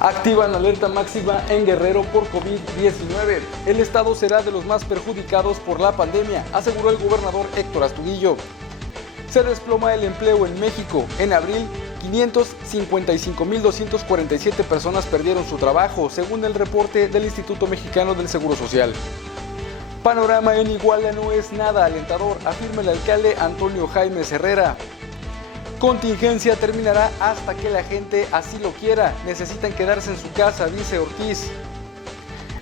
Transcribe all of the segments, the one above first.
Activan alerta máxima en Guerrero por COVID-19. El estado será de los más perjudicados por la pandemia, aseguró el gobernador Héctor Astudillo. Se desploma el empleo en México. En abril, 555.247 personas perdieron su trabajo, según el reporte del Instituto Mexicano del Seguro Social. Panorama en Iguala no es nada alentador, afirma el alcalde Antonio Jaimes Herrera. Contingencia terminará hasta que la gente así lo quiera. Necesitan quedarse en su casa, dice Ortiz.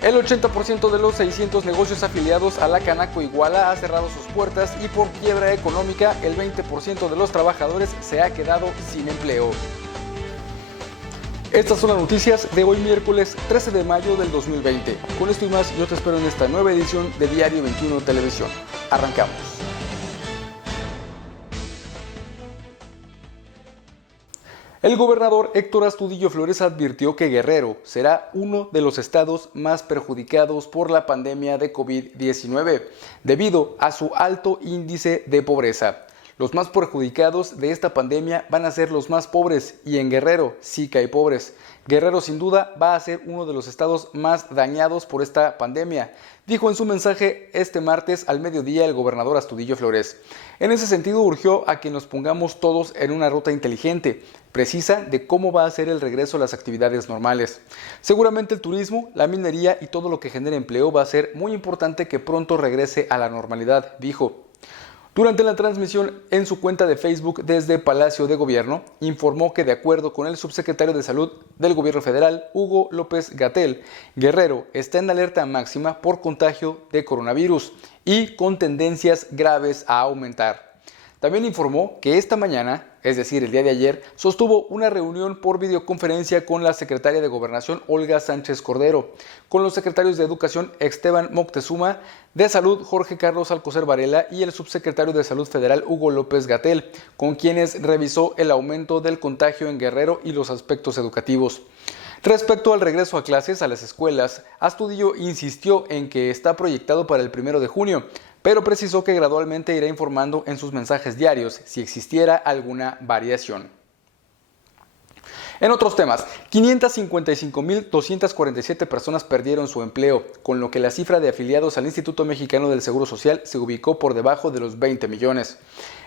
El 80% de los 600 negocios afiliados a la Canaco Iguala ha cerrado sus puertas y por quiebra económica el 20% de los trabajadores se ha quedado sin empleo. Estas son las noticias de hoy miércoles 13 de mayo del 2020. Con esto y más yo te espero en esta nueva edición de Diario 21 Televisión. Arrancamos. El gobernador Héctor Astudillo Flores advirtió que Guerrero será uno de los estados más perjudicados por la pandemia de COVID-19 debido a su alto índice de pobreza. Los más perjudicados de esta pandemia van a ser los más pobres y en Guerrero sí que hay pobres. Guerrero sin duda va a ser uno de los estados más dañados por esta pandemia, dijo en su mensaje este martes al mediodía el gobernador Astudillo Flores. En ese sentido urgió a que nos pongamos todos en una ruta inteligente, precisa de cómo va a ser el regreso a las actividades normales. Seguramente el turismo, la minería y todo lo que genere empleo va a ser muy importante que pronto regrese a la normalidad, dijo. Durante la transmisión en su cuenta de Facebook desde Palacio de Gobierno, informó que de acuerdo con el subsecretario de Salud del Gobierno Federal, Hugo López-Gatell, Guerrero está en alerta máxima por contagio de coronavirus y con tendencias graves a aumentar. También informó que esta mañana, es decir, el día de ayer, sostuvo una reunión por videoconferencia con la secretaria de Gobernación, Olga Sánchez Cordero, con los secretarios de Educación, Esteban Moctezuma, de Salud, Jorge Carlos Alcocer Varela, y el subsecretario de Salud Federal, Hugo López-Gatell, con quienes revisó el aumento del contagio en Guerrero y los aspectos educativos. Respecto al regreso a clases a las escuelas, Astudillo insistió en que está proyectado para el 1 de junio, pero precisó que gradualmente irá informando en sus mensajes diarios si existiera alguna variación. En otros temas, 555.247 personas perdieron su empleo, con lo que la cifra de afiliados al Instituto Mexicano del Seguro Social se ubicó por debajo de los 20 millones.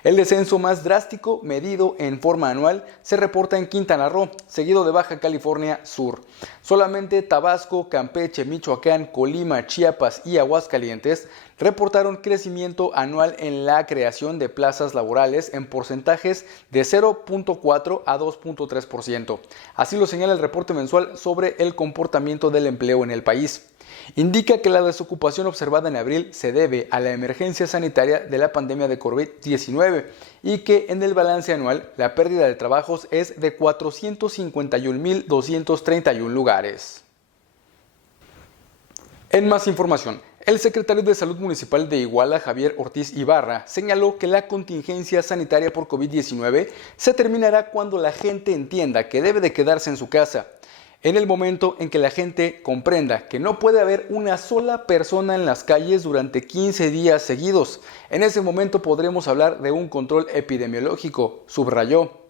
El descenso más drástico, medido en forma anual, se reporta en Quintana Roo, seguido de Baja California Sur. Solamente Tabasco, Campeche, Michoacán, Colima, Chiapas y Aguascalientes reportaron crecimiento anual en la creación de plazas laborales en porcentajes de 0.4 a 2.3%. Así lo señala el reporte mensual sobre el comportamiento del empleo en el país. Indica que la desocupación observada en abril se debe a la emergencia sanitaria de la pandemia de COVID-19 y que en el balance anual la pérdida de trabajos es de 451.231 lugares. En más información, el secretario de Salud Municipal de Iguala, Javier Ortiz Ibarra, señaló que la contingencia sanitaria por COVID-19 se terminará cuando la gente entienda que debe de quedarse en su casa. En el momento en que la gente comprenda que no puede haber una sola persona en las calles durante 15 días seguidos, en ese momento podremos hablar de un control epidemiológico, subrayó.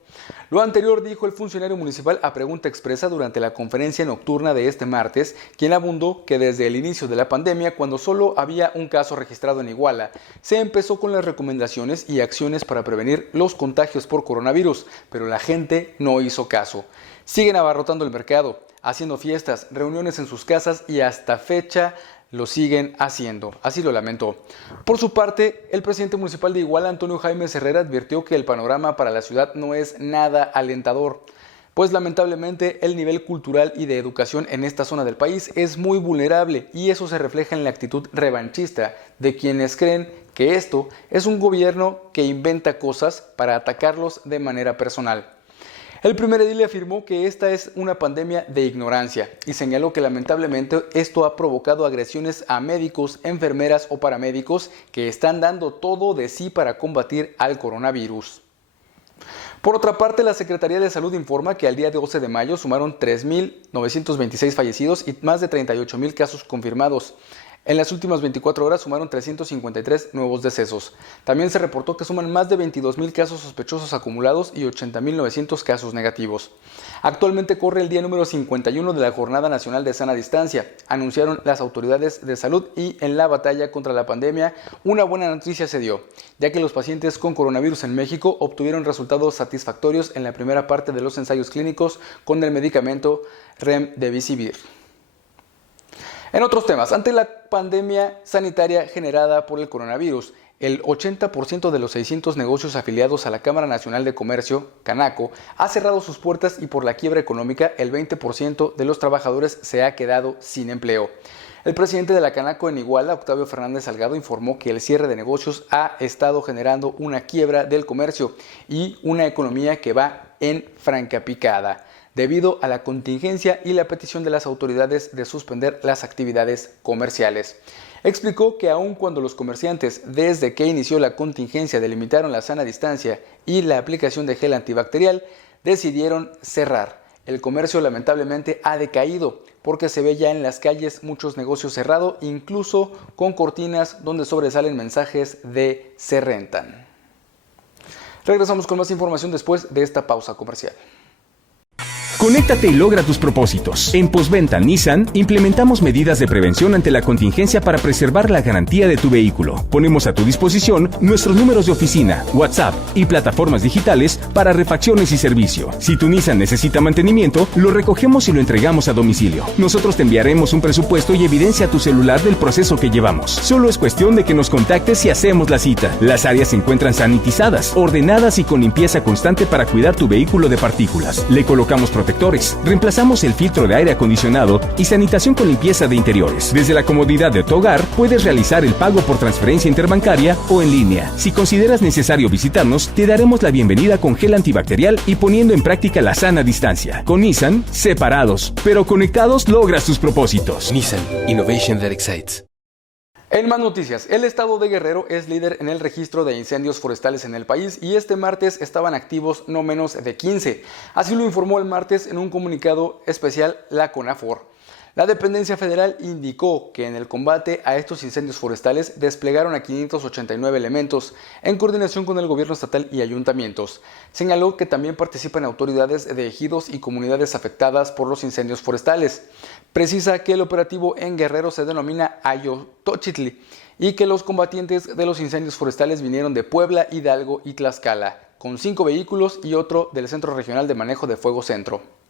Lo anterior dijo el funcionario municipal a pregunta expresa durante la conferencia nocturna de este martes, quien abundó que desde el inicio de la pandemia, cuando solo había un caso registrado en Iguala, se empezó con las recomendaciones y acciones para prevenir los contagios por coronavirus, pero la gente no hizo caso. Siguen abarrotando el mercado, haciendo fiestas, reuniones en sus casas y hasta fecha lo siguen haciendo, así lo lamentó. Por su parte, el presidente municipal de Iguala, Antonio Jaimes Herrera, advirtió que el panorama para la ciudad no es nada alentador, pues lamentablemente el nivel cultural y de educación en esta zona del país es muy vulnerable y eso se refleja en la actitud revanchista de quienes creen que esto es un gobierno que inventa cosas para atacarlos de manera personal. El primer edil afirmó que esta es una pandemia de ignorancia y señaló que lamentablemente esto ha provocado agresiones a médicos, enfermeras o paramédicos que están dando todo de sí para combatir al coronavirus. Por otra parte, la Secretaría de Salud informa que al día 12 de mayo sumaron 3.926 fallecidos y más de 38.000 casos confirmados. En las últimas 24 horas sumaron 353 nuevos decesos. También se reportó que suman más de 22,000 casos sospechosos acumulados y 80,900 casos negativos. Actualmente corre el día número 51 de la Jornada Nacional de Sana Distancia, anunciaron las autoridades de salud, y en la batalla contra la pandemia una buena noticia se dio, ya que los pacientes con coronavirus en México obtuvieron resultados satisfactorios en la primera parte de los ensayos clínicos con el medicamento Remdesivir. En otros temas, ante la pandemia sanitaria generada por el coronavirus, el 80% de los 600 negocios afiliados a la Cámara Nacional de Comercio, Canaco, ha cerrado sus puertas y por la quiebra económica el 20% de los trabajadores se ha quedado sin empleo. El presidente de la Canaco en Iguala, Octavio Fernández Salgado, informó que el cierre de negocios ha estado generando una quiebra del comercio y una economía que va en franca picada, debido a la contingencia y la petición de las autoridades de suspender las actividades comerciales. Explicó que aun cuando los comerciantes, desde que inició la contingencia, delimitaron la sana distancia y la aplicación de gel antibacterial, decidieron cerrar, el comercio lamentablemente ha decaído, porque se ve ya en las calles muchos negocios cerrados, incluso con cortinas donde sobresalen mensajes de "se rentan". Regresamos con más información después de esta pausa comercial. Conéctate y logra tus propósitos. En Postventa Nissan implementamos medidas de prevención ante la contingencia para preservar la garantía de tu vehículo. Ponemos a tu disposición nuestros números de oficina, WhatsApp y plataformas digitales para refacciones y servicio. Si tu Nissan necesita mantenimiento, lo recogemos y lo entregamos a domicilio. Nosotros te enviaremos un presupuesto y evidencia a tu celular del proceso que llevamos. Solo es cuestión de que nos contactes y hacemos la cita. Las áreas se encuentran sanitizadas, ordenadas y con limpieza constante para cuidar tu vehículo de partículas. Le colocamos protectores, reemplazamos el filtro de aire acondicionado y sanitación con limpieza de interiores. Desde la comodidad de tu hogar, puedes realizar el pago por transferencia interbancaria o en línea. Si consideras necesario visitarnos, te daremos la bienvenida con gel antibacterial y poniendo en práctica la sana distancia. Con Nissan, separados, pero conectados logras tus propósitos. Nissan, Innovation that excites. En más noticias, el estado de Guerrero es líder en el registro de incendios forestales en el país y este martes estaban activos no menos de 15. Así lo informó el martes en un comunicado especial la CONAFOR. La dependencia federal indicó que en el combate a estos incendios forestales desplegaron a 589 elementos en coordinación con el gobierno estatal y ayuntamientos. Señaló que también participan autoridades de ejidos y comunidades afectadas por los incendios forestales. Precisa que el operativo en Guerrero se denomina Ayotochitli y que los combatientes de los incendios forestales vinieron de Puebla, Hidalgo y Tlaxcala, con 5 vehículos y otro del Centro Regional de Manejo de Fuego Centro.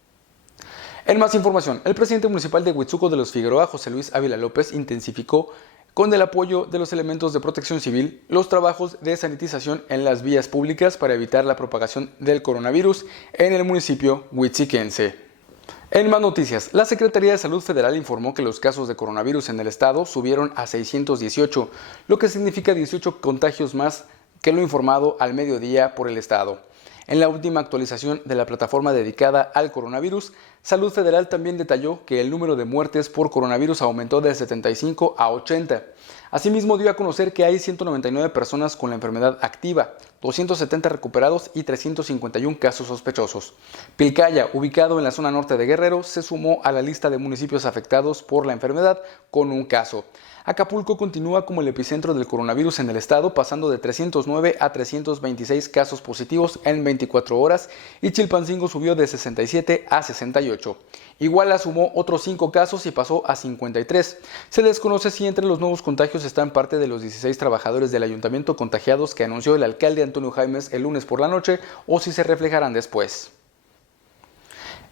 En más información, el presidente municipal de Huitzuco de los Figueroa, José Luis Ávila López, intensificó con el apoyo de los elementos de protección civil los trabajos de sanitización en las vías públicas para evitar la propagación del coronavirus en el municipio huitziquense. En más noticias, la Secretaría de Salud Federal informó que los casos de coronavirus en el estado subieron a 618, lo que significa 18 contagios más que lo informado al mediodía por el estado. En la última actualización de la plataforma dedicada al coronavirus, Salud Federal también detalló que el número de muertes por coronavirus aumentó de 75 a 80. Asimismo, dio a conocer que hay 199 personas con la enfermedad activa, 270 recuperados y 351 casos sospechosos. Pilcaya, ubicado en la zona norte de Guerrero, se sumó a la lista de municipios afectados por la enfermedad con un caso. Acapulco continúa como el epicentro del coronavirus en el estado, pasando de 309 a 326 casos positivos en 24 horas y Chilpancingo subió de 67 a 68. Iguala sumó otros 5 casos y pasó a 53. Se desconoce si entre los nuevos contagios están parte de los 16 trabajadores del ayuntamiento contagiados que anunció el alcalde Antonio Jaimes el lunes por la noche o si se reflejarán después.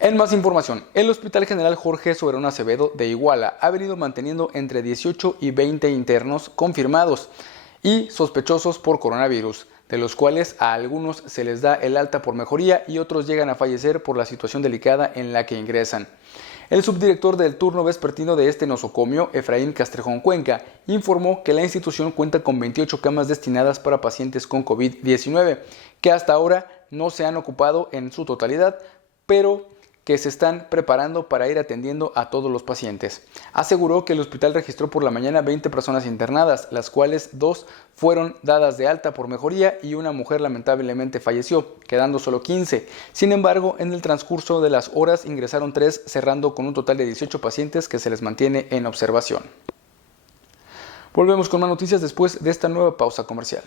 En más información, el Hospital General Jorge Soberón Acevedo de Iguala ha venido manteniendo entre 18 y 20 internos confirmados y sospechosos por coronavirus, de los cuales a algunos se les da el alta por mejoría y otros llegan a fallecer por la situación delicada en la que ingresan. El subdirector del turno vespertino de este nosocomio, Efraín Castrejón Cuenca, informó que la institución cuenta con 28 camas destinadas para pacientes con COVID-19, que hasta ahora no se han ocupado en su totalidad, pero que se están preparando para ir atendiendo a todos los pacientes. Aseguró que el hospital registró por la mañana 20 personas internadas, las cuales 2 fueron dadas de alta por mejoría y una mujer lamentablemente falleció, quedando solo 15. Sin embargo, en el transcurso de las horas ingresaron 3, cerrando con un total de 18 pacientes que se les mantiene en observación. Volvemos con más noticias después de esta nueva pausa comercial.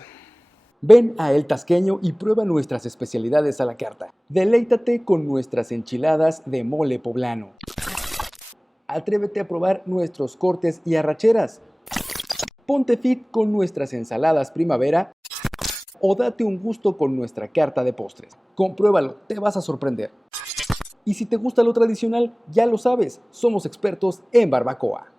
Ven a El Tasqueño y prueba nuestras especialidades a la carta. Deleítate con nuestras enchiladas de mole poblano. Atrévete a probar nuestros cortes y arracheras. Ponte fit con nuestras ensaladas primavera o date un gusto con nuestra carta de postres. Compruébalo, te vas a sorprender. Y si te gusta lo tradicional, ya lo sabes, somos expertos en barbacoa.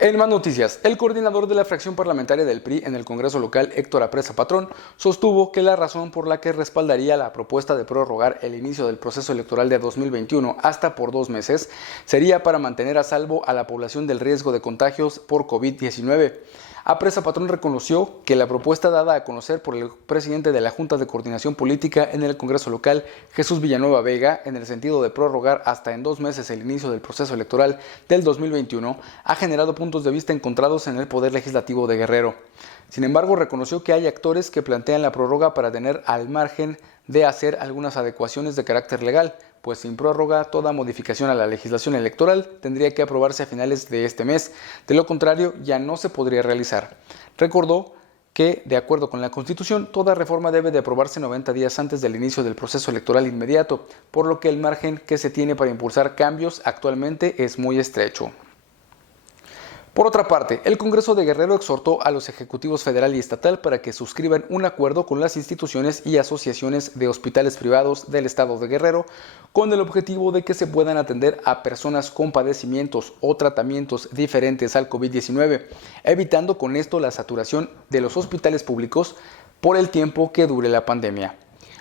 En más noticias, el coordinador de la fracción parlamentaria del PRI en el Congreso local, Héctor Apresa Patrón, sostuvo que la razón por la que respaldaría la propuesta de prorrogar el inicio del proceso electoral de 2021 hasta por 2 meses sería para mantener a salvo a la población del riesgo de contagios por COVID-19. Apresa Patrón reconoció que la propuesta dada a conocer por el presidente de la Junta de Coordinación Política en el Congreso local, Jesús Villanueva Vega, en el sentido de prorrogar hasta en 2 meses el inicio del proceso electoral del 2021, ha generado puntos de vista encontrados en el Poder Legislativo de Guerrero. Sin embargo, reconoció que hay actores que plantean la prórroga para tener al margen de hacer algunas adecuaciones de carácter legal, pues sin prórroga toda modificación a la legislación electoral tendría que aprobarse a finales de este mes, de lo contrario ya no se podría realizar. Recordó que, de acuerdo con la Constitución, toda reforma debe de aprobarse 90 días antes del inicio del proceso electoral inmediato, por lo que el margen que se tiene para impulsar cambios actualmente es muy estrecho. Por otra parte, el Congreso de Guerrero exhortó a los ejecutivos federal y estatal para que suscriban un acuerdo con las instituciones y asociaciones de hospitales privados del estado de Guerrero con el objetivo de que se puedan atender a personas con padecimientos o tratamientos diferentes al COVID-19, evitando con esto la saturación de los hospitales públicos por el tiempo que dure la pandemia.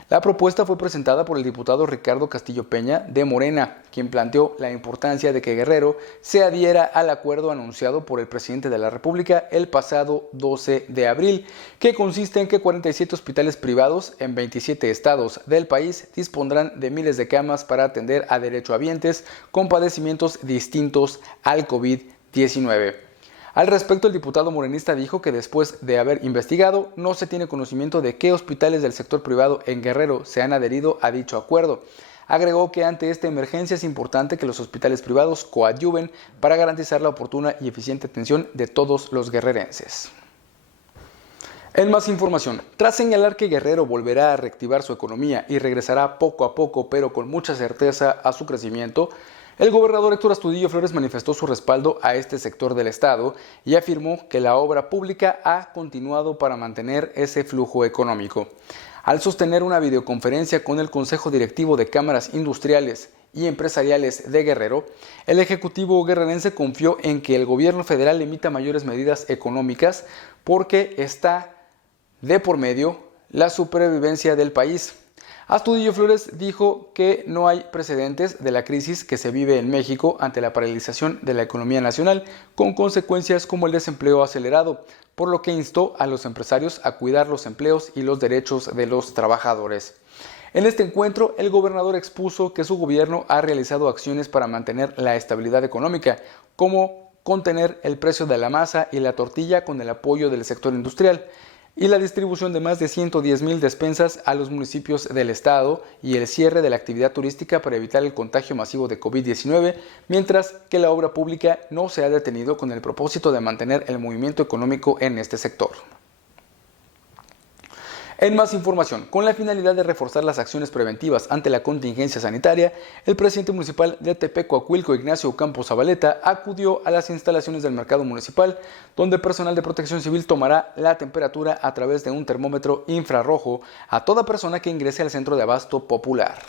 La propuesta fue presentada por el diputado Ricardo Castillo Peña de Morena, quien planteó la importancia de que Guerrero se adhiera al acuerdo anunciado por el presidente de la República el pasado 12 de abril, que consiste en que 47 hospitales privados en 27 estados del país dispondrán de miles de camas para atender a derechohabientes con padecimientos distintos al COVID-19. Al respecto, el diputado morenista dijo que después de haber investigado, no se tiene conocimiento de qué hospitales del sector privado en Guerrero se han adherido a dicho acuerdo. Agregó que ante esta emergencia es importante que los hospitales privados coadyuven para garantizar la oportuna y eficiente atención de todos los guerrerenses. En más información, tras señalar que Guerrero volverá a reactivar su economía y regresará poco a poco, pero con mucha certeza, a su crecimiento, el gobernador Héctor Astudillo Flores manifestó su respaldo a este sector del estado y afirmó que la obra pública ha continuado para mantener ese flujo económico. Al sostener una videoconferencia con el Consejo Directivo de Cámaras Industriales y Empresariales de Guerrero, el ejecutivo guerrerense confió en que el gobierno federal emita mayores medidas económicas porque está de por medio la supervivencia del país. Astudillo Flores dijo que no hay precedentes de la crisis que se vive en México ante la paralización de la economía nacional, con consecuencias como el desempleo acelerado, por lo que instó a los empresarios a cuidar los empleos y los derechos de los trabajadores. En este encuentro, el gobernador expuso que su gobierno ha realizado acciones para mantener la estabilidad económica, como contener el precio de la masa y la tortilla con el apoyo del sector industrial, y la distribución de más de 110,000 despensas a los municipios del estado y el cierre de la actividad turística para evitar el contagio masivo de COVID-19, mientras que la obra pública no se ha detenido con el propósito de mantener el movimiento económico en este sector. En más información, con la finalidad de reforzar las acciones preventivas ante la contingencia sanitaria, el presidente municipal de Tepecoacuilco, Ignacio Campos Zabaleta, acudió a las instalaciones del mercado municipal, donde personal de protección civil tomará la temperatura a través de un termómetro infrarrojo a toda persona que ingrese al centro de abasto popular.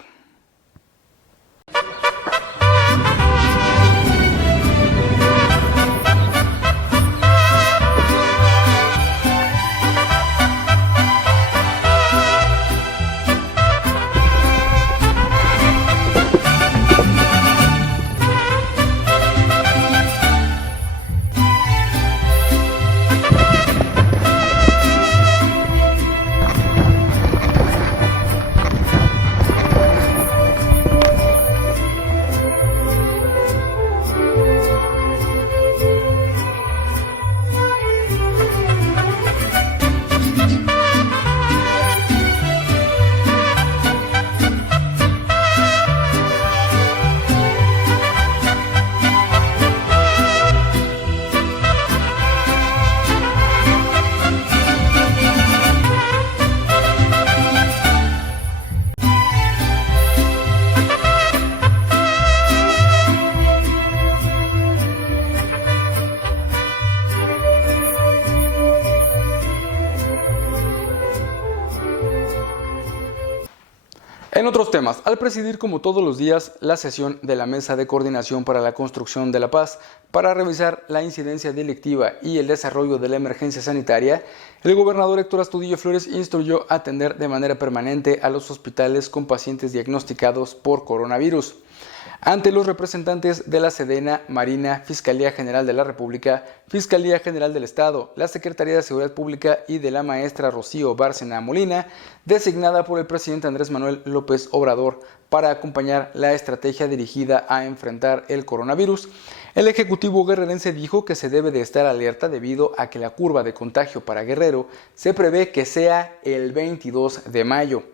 En otros temas, al presidir como todos los días la sesión de la Mesa de Coordinación para la Construcción de la Paz para revisar la incidencia delictiva y el desarrollo de la emergencia sanitaria, el gobernador Héctor Astudillo Flores instruyó atender de manera permanente a los hospitales con pacientes diagnosticados por coronavirus. Ante los representantes de la Sedena, Marina, Fiscalía General de la República, Fiscalía General del Estado, la Secretaría de Seguridad Pública y de la maestra Rocío Bárcena Molina, designada por el presidente Andrés Manuel López Obrador para acompañar la estrategia dirigida a enfrentar el coronavirus, el ejecutivo guerrerense dijo que se debe de estar alerta debido a que la curva de contagio para Guerrero se prevé que sea el 22 de mayo.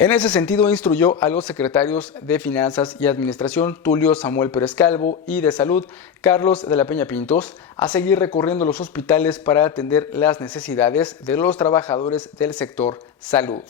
En ese sentido, instruyó a los secretarios de Finanzas y Administración, Tulio Samuel Pérez Calvo, y de Salud, Carlos de la Peña Pintos, a seguir recorriendo los hospitales para atender las necesidades de los trabajadores del sector salud.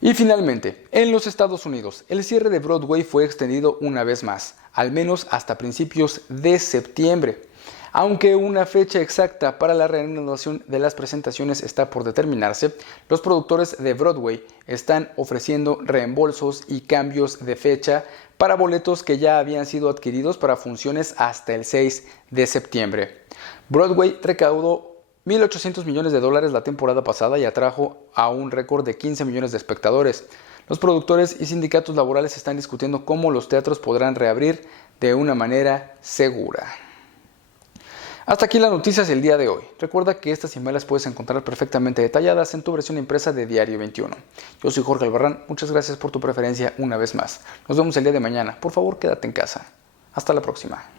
Y finalmente, en los Estados Unidos, el cierre de Broadway fue extendido una vez más, al menos hasta principios de septiembre. Aunque una fecha exacta para la reanudación de las presentaciones está por determinarse, los productores de Broadway están ofreciendo reembolsos y cambios de fecha para boletos que ya habían sido adquiridos para funciones hasta el 6 de septiembre. Broadway recaudó $1.800 millones la temporada pasada y atrajo a un récord de 15 millones de espectadores. Los productores y sindicatos laborales están discutiendo cómo los teatros podrán reabrir de una manera segura. Hasta aquí las noticias del día de hoy. Recuerda que estas y más las puedes encontrar perfectamente detalladas en tu versión impresa de Diario 21. Yo soy Jorge Albarrán, muchas gracias por tu preferencia una vez más. Nos vemos el día de mañana. Por favor, quédate en casa. Hasta la próxima.